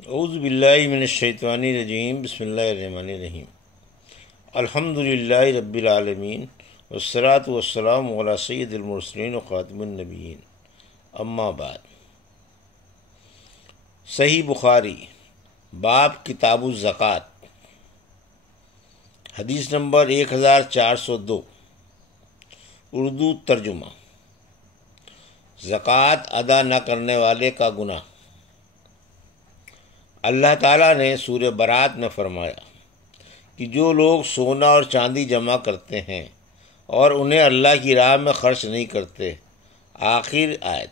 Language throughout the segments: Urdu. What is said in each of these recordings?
اعوذ باللہ من الشیطان الرجیم، بسم اللہ الرحمن الرحیم۔ الحمد للہ رب العالمین، والصلاة والسلام علی سید المرسلین و خاتم النبیین، اما بعد۔ صحیح بخاری باب کتاب الزکوٰۃ، حدیث نمبر 1402، اردو ترجمہ۔ زکوٰۃ ادا نہ کرنے والے کا گناہ۔ اللہ تعالیٰ نے سورہ برات میں فرمایا کہ جو لوگ سونا اور چاندی جمع کرتے ہیں اور انہیں اللہ کی راہ میں خرچ نہیں کرتے، آخر آیت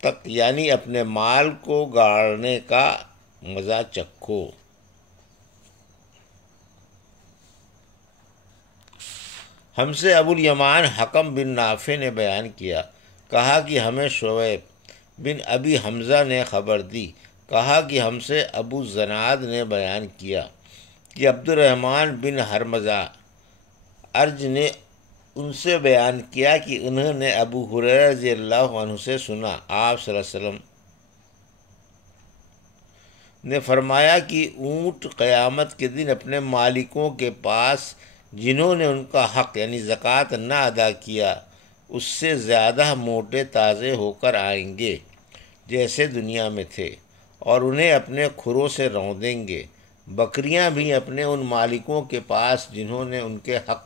تک، یعنی اپنے مال کو گاڑنے کا مزہ چکھو۔ ہم سے ابو الیمان حکم بن نافع نے بیان کیا، کہا کہ ہمیں شعیب بن ابی حمزہ نے خبر دی، کہا کہ ہم سے ابو زناد نے بیان کیا کہ عبد الرحمن بن حرمزہ ارج نے ان سے بیان کیا کہ انہوں نے ابو ہریرہ رضی اللہ عنہ سے سنا، آپ صلی اللہ علیہ وسلم نے فرمایا کہ اونٹ قیامت کے دن اپنے مالکوں کے پاس جنہوں نے ان کا حق یعنی زکوٰۃ نہ ادا کیا اس سے زیادہ موٹے تازے ہو کر آئیں گے جیسے دنیا میں تھے، اور انہیں اپنے کھروں سے روندیں گے۔ بکریاں بھی اپنے ان مالکوں کے پاس جنہوں نے ان کے حق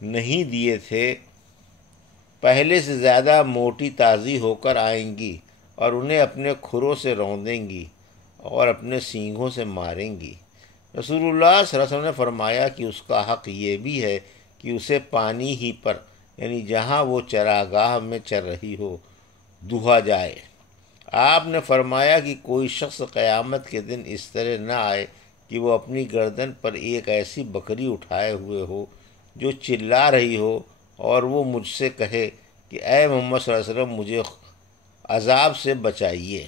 نہیں دیے تھے پہلے سے زیادہ موٹی تازی ہو کر آئیں گی، اور انہیں اپنے کھروں سے روندیں گی اور اپنے سینگوں سے ماریں گی۔ رسول اللہ صلی اللہ علیہ وسلم نے فرمایا کہ اس کا حق یہ بھی ہے کہ اسے پانی ہی پر یعنی جہاں وہ چراگاہ میں چر رہی ہو دہا جائے۔ آپ نے فرمایا کہ کوئی شخص قیامت کے دن اس طرح نہ آئے کہ وہ اپنی گردن پر ایک ایسی بکری اٹھائے ہوئے ہو جو چلا رہی ہو، اور وہ مجھ سے کہے کہ اے محمد صلی اللہ علیہ وسلم مجھے عذاب سے بچائیے۔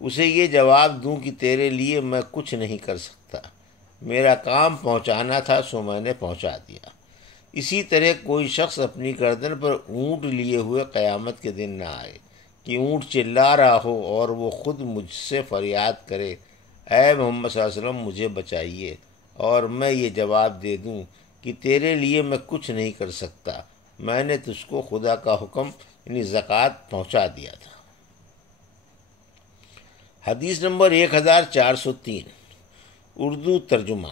اسے یہ جواب دوں کہ تیرے لیے میں کچھ نہیں کر سکتا، میرا کام پہنچانا تھا سو میں نے پہنچا دیا۔ اسی طرح کوئی شخص اپنی گردن پر اونٹ لیے ہوئے قیامت کے دن نہ آئے کہ اونٹ چلا رہا ہو اور وہ خود مجھ سے فریاد کرے اے محمد صلی اللہ علیہ وسلم مجھے بچائیے، اور میں یہ جواب دے دوں کہ تیرے لیے میں کچھ نہیں کر سکتا، میں نے تجھ کو خدا کا حکم یعنی زکوٰۃ پہنچا دیا تھا۔ حدیث نمبر 1403، اردو ترجمہ۔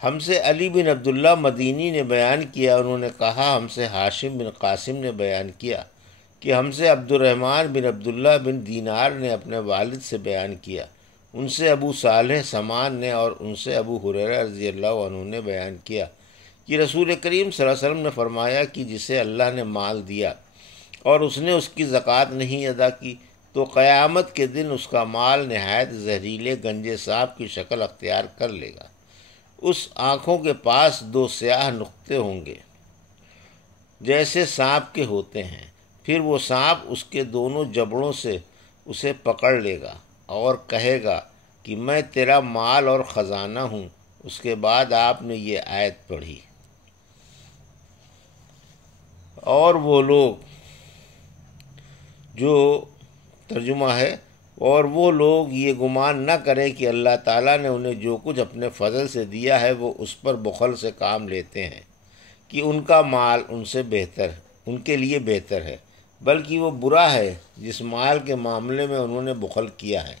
ہم سے علی بن عبداللہ مدینی نے بیان کیا، انہوں نے کہا ہم سے ہاشم بن قاسم نے بیان کیا کہ ہم سے عبد الرحمن بن عبداللہ بن دینار نے اپنے والد سے بیان کیا، ان سے ابو صالح سمان نے اور ان سے ابو ہریرہ رضی اللہ عنہ نے بیان کیا کہ رسول کریم صلی اللہ علیہ وسلم نے فرمایا کہ جسے اللہ نے مال دیا اور اس نے اس کی زکوٰۃ نہیں ادا کی تو قیامت کے دن اس کا مال نہایت زہریلے گنجے سانپ کی شکل اختیار کر لے گا۔ اس آنکھوں کے پاس 2 سیاہ نقطے ہوں گے جیسے سانپ کے ہوتے ہیں، پھر وہ سانپ اس کے دونوں جبڑوں سے اسے پکڑ لے گا اور کہے گا کہ میں تیرا مال اور خزانہ ہوں۔ اس کے بعد آپ نے یہ آیت پڑھی، اور وہ لوگ جو ترجمہ ہے، اور وہ لوگ یہ گمان نہ کریں کہ اللہ تعالیٰ نے انہیں جو کچھ اپنے فضل سے دیا ہے وہ اس پر بخل سے کام لیتے ہیں کہ ان کا مال ان کے لیے بہتر ہے، بلکہ وہ برا ہے جس مال کے معاملے میں انہوں نے بخل کیا ہے،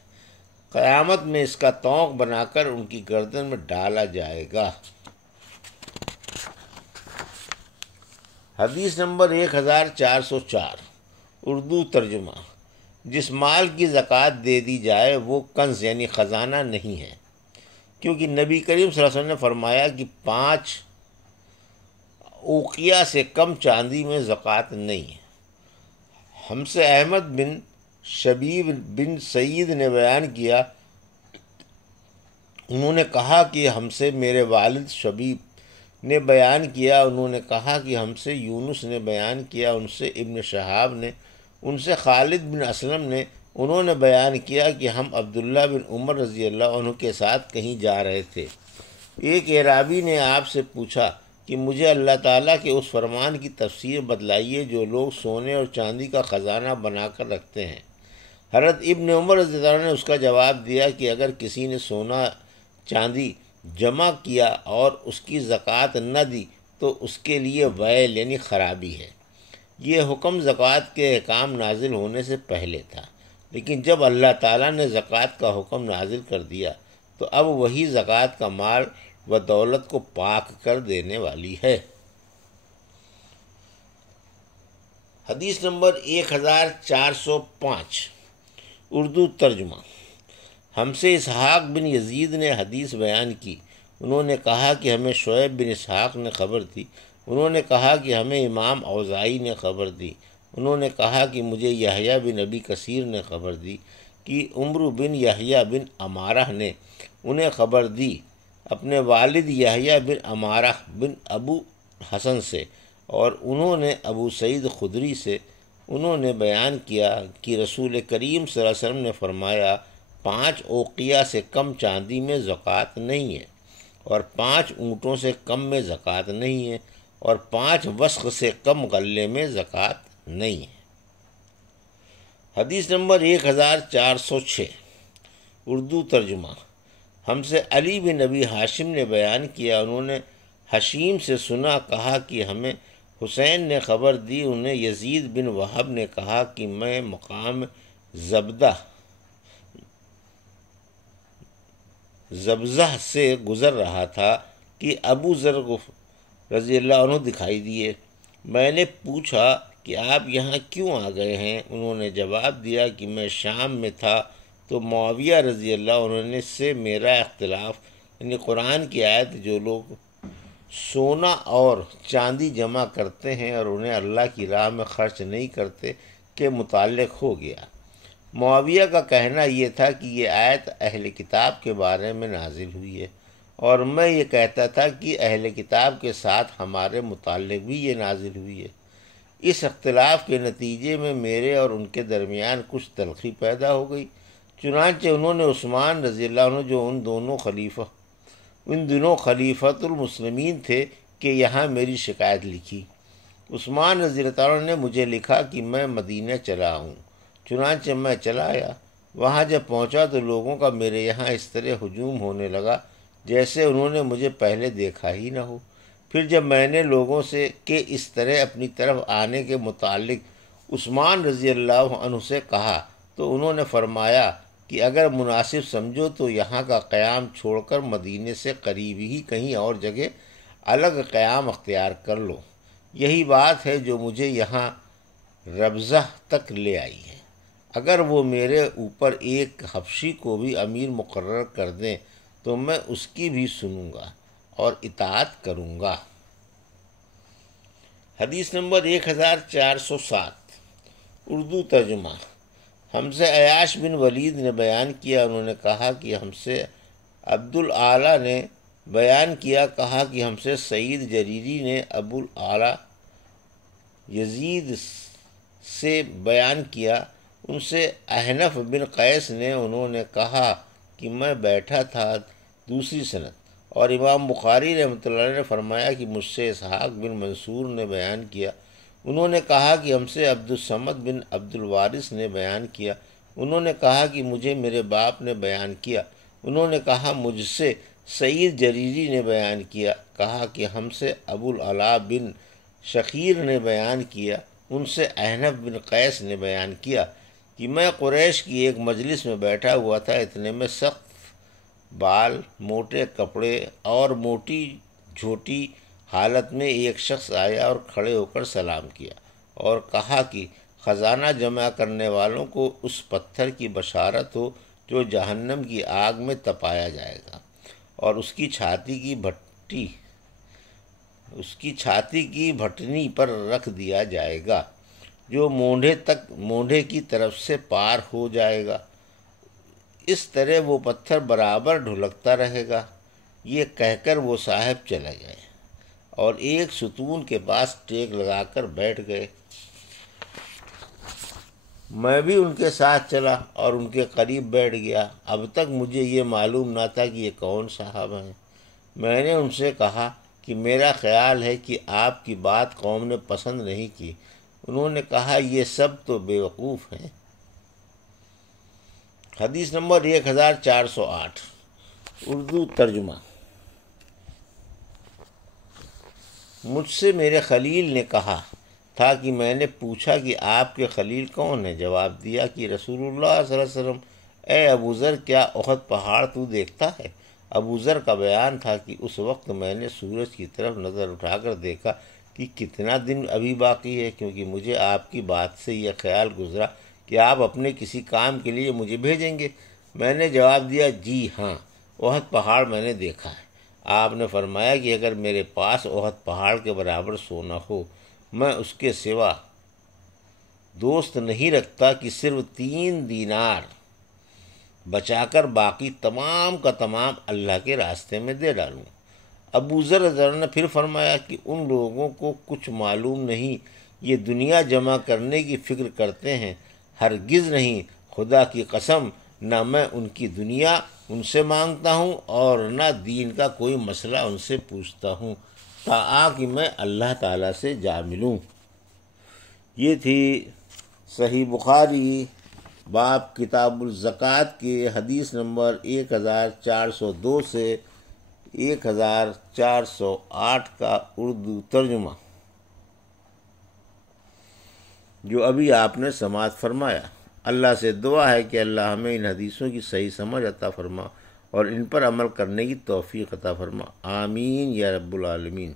قیامت میں اس کا طوق بنا کر ان کی گردن میں ڈالا جائے گا۔ حدیث نمبر 1404، اردو ترجمہ۔ جس مال کی زکوٰۃ دے دی جائے وہ کنز یعنی خزانہ نہیں ہے، کیونکہ نبی کریم صلی اللہ علیہ وسلم نے فرمایا کہ 5 اوقیہ سے کم چاندی میں زکوٰۃ نہیں ہے۔ ہم سے احمد بن شبیب بن سعید نے بیان کیا، انہوں نے کہا کہ ہم سے میرے والد شبیب نے بیان کیا، انہوں نے کہا کہ ہم سے یونس نے بیان کیا، ان سے ابن شہاب نے، ان سے خالد بن اسلم نے، انہوں نے بیان کیا کہ ہم عبداللہ بن عمر رضی اللہ عنہ کے ساتھ کہیں جا رہے تھے۔ ایک اعرابی نے آپ سے پوچھا کہ مجھے اللہ تعالیٰ کے اس فرمان کی تفسیر بتلائیے جو لوگ سونے اور چاندی کا خزانہ بنا کر رکھتے ہیں۔ حضرت ابن عمر رضی اللہ عنہ نے اس کا جواب دیا کہ اگر کسی نے سونا چاندی جمع کیا اور اس کی زکوٰۃ نہ دی تو اس کے لیے ویل یعنی خرابی ہے۔ یہ حکم زکوٰۃ کے احکام نازل ہونے سے پہلے تھا، لیکن جب اللہ تعالیٰ نے زکوٰۃ کا حکم نازل کر دیا تو اب وہی زکوٰۃ کا مال و دولت کو پاک کر دینے والی ہے۔ حدیث نمبر 1405 اردو ترجمہ۔ ہم سے اسحاق بن یزید نے حدیث بیان کی، انہوں نے کہا کہ ہمیں شعیب بن اسحاق نے خبر دی، انہوں نے کہا کہ ہمیں امام اوزاعی نے خبر دی، انہوں نے کہا کہ مجھے یحییٰ بن ابی کثیر نے خبر دی کہ عمرو بن یحییٰ بن عمارہ نے انہیں خبر دی اپنے والد یحییٰ بن عمارہ بن ابو حسن سے، اور انہوں نے ابو سعید خدری سے انہوں نے بیان کیا کہ رسول کریم صلی اللہ علیہ وسلم نے فرمایا 5 اوقیہ سے کم چاندی میں زکوٰۃ نہیں ہے، اور 5 اونٹوں سے کم میں زکوٰۃ نہیں ہے، اور 5 وسق سے کم غلے میں زکوٰۃ نہیں ہے۔ حدیث نمبر 1406 اردو ترجمہ۔ ہم سے علی بن ابی ہاشم نے بیان کیا، انہوں نے حشیم سے سنا، کہا کہ ہمیں حسین نے خبر دی، انہیں یزید بن وہب نے کہا کہ میں مقام زبزہ سے گزر رہا تھا کہ ابو ذر رضی اللہ عنہ دکھائی دیے۔ میں نے پوچھا کہ آپ یہاں کیوں آ گئے ہیں؟ انہوں نے جواب دیا کہ میں شام میں تھا تو معاویہ رضی اللہ عنہ سے میرا اختلاف، یعنی قرآن کی آیت جو لوگ سونا اور چاندی جمع کرتے ہیں اور انہیں اللہ کی راہ میں خرچ نہیں کرتے کے متعلق ہو گیا۔ معاویہ کا کہنا یہ تھا کہ یہ آیت اہل کتاب کے بارے میں نازل ہوئی ہے، اور میں یہ کہتا تھا کہ اہل کتاب کے ساتھ ہمارے متعلق بھی یہ نازل ہوئی ہے۔ اس اختلاف کے نتیجے میں میرے اور ان کے درمیان کچھ تلخی پیدا ہو گئی، چنانچہ انہوں نے عثمان رضی اللہ عنہ جو ان دنوں خلیفۃ المسلمین تھے کہ یہاں میری شکایت لکھی۔ عثمان رضی اللہ عنہ نے مجھے لکھا کہ میں مدینہ چلا ہوں، چنانچہ میں چلا آیا۔ وہاں جب پہنچا تو لوگوں کا میرے یہاں اس طرح ہجوم ہونے لگا جیسے انہوں نے مجھے پہلے دیکھا ہی نہ ہو۔ پھر جب میں نے لوگوں سے کہ اس طرح اپنی طرف آنے کے متعلق عثمان رضی اللہ عنہ سے کہا تو انہوں نے فرمایا کہ اگر مناسب سمجھو تو یہاں کا قیام چھوڑ کر مدینے سے قریب ہی کہیں اور جگہ الگ قیام اختیار کر لو۔ یہی بات ہے جو مجھے یہاں ربضہ تک لے آئی ہے۔ اگر وہ میرے اوپر ایک حبشی کو بھی امیر مقرر کر دیں تو میں اس کی بھی سنوں گا اور اطاعت کروں گا۔ حدیث نمبر 1407 اردو ترجمہ۔ ہم سے عیاش بن ولید نے بیان کیا، انہوں نے کہا کہ ہم سے عبد الاعلیٰ نے بیان کیا، کہا کہ ہم سے سعید جریری نے ابو الاعلیٰ یزید سے بیان کیا، ان سے احنف بن قیس نے انہوں نے کہا کہ میں بیٹھا تھا دوسری سند، اور امام بخاری رحمۃ اللہ علیہ نے فرمایا کہ مجھ سے اسحاق بن منصور نے بیان کیا، انہوں نے کہا کہ ہم سے عبد الصمد بن عبد الوارث نے بیان کیا، انہوں نے کہا کہ مجھے میرے باپ نے بیان کیا، انہوں نے کہا مجھ سے سعید جریری نے بیان کیا، کہا کہ ہم سے ابو الاعلیٰ بن شخیر نے بیان کیا، ان سے احنف بن قیس نے بیان کیا کہ میں قریش کی ایک مجلس میں بیٹھا ہوا تھا، اتنے میں سخت بال، موٹے کپڑے اور موٹی جھوٹی حالت میں ایک شخص آیا اور کھڑے ہو کر سلام کیا اور کہا کہ خزانہ جمع کرنے والوں کو اس پتھر کی بشارت ہو جو جہنم کی آگ میں تپایا جائے گا اور اس کی چھاتی کی بھٹنی پر رکھ دیا جائے گا، جو مونڈھے کی طرف سے پار ہو جائے گا، اس طرح وہ پتھر برابر ڈھلکتا رہے گا۔ یہ کہہ کر وہ صاحب چلے گئے اور ایک ستون کے پاس ٹیک لگا کر بیٹھ گئے۔ میں بھی ان کے ساتھ چلا اور ان کے قریب بیٹھ گیا۔ اب تک مجھے یہ معلوم نہ تھا کہ یہ کون صاحب ہیں۔ میں نے ان سے کہا کہ میرا خیال ہے کہ آپ کی بات قوم نے پسند نہیں کی۔ انہوں نے کہا یہ سب تو بیوقوف ہیں۔ حدیث نمبر 1408 اردو ترجمہ۔ مجھ سے میرے خلیل نے کہا تھا کہ میں نے پوچھا کہ آپ کے خلیل کون ہیں؟ جواب دیا کہ رسول اللہ صلی اللہ علیہ وسلم۔ اے ابو ذر، کیا احد پہاڑ تو دیکھتا ہے؟ ابو ذر کا بیان تھا کہ اس وقت میں نے سورج کی طرف نظر اٹھا کر دیکھا کہ کتنا دن ابھی باقی ہے، کیونکہ مجھے آپ کی بات سے یہ خیال گزرا کہ آپ اپنے کسی کام کے لیے مجھے بھیجیں گے۔ میں نے جواب دیا جی ہاں، احد پہاڑ میں نے دیکھا ہے۔ آپ نے فرمایا کہ اگر میرے پاس احد پہاڑ کے برابر سونا ہو، میں اس کے سوا دوست نہیں رکھتا کہ صرف 3 دینار بچا کر باقی تمام کا تمام اللہ کے راستے میں دے ڈالوں۔ ابو ذر رضی اللہ عنہ نے پھر فرمایا کہ ان لوگوں کو کچھ معلوم نہیں، یہ دنیا جمع کرنے کی فکر کرتے ہیں۔ ہرگز نہیں، خدا کی قسم، نہ میں ان کی دنیا ان سے مانگتا ہوں اور نہ دین کا کوئی مسئلہ ان سے پوچھتا ہوں تاکہ میں اللہ تعالیٰ سے جا ملوں۔ یہ تھی صحیح بخاری باب کتاب الزکوٰۃ کے حدیث نمبر 1402 سے 1408 کا اردو ترجمہ، جو ابھی آپ نے سماعت فرمایا۔ اللہ سے دعا ہے کہ اللہ ہمیں ان حدیثوں کی صحیح سمجھ عطا فرما اور ان پر عمل کرنے کی توفیق عطا فرما، آمین یا رب العالمین۔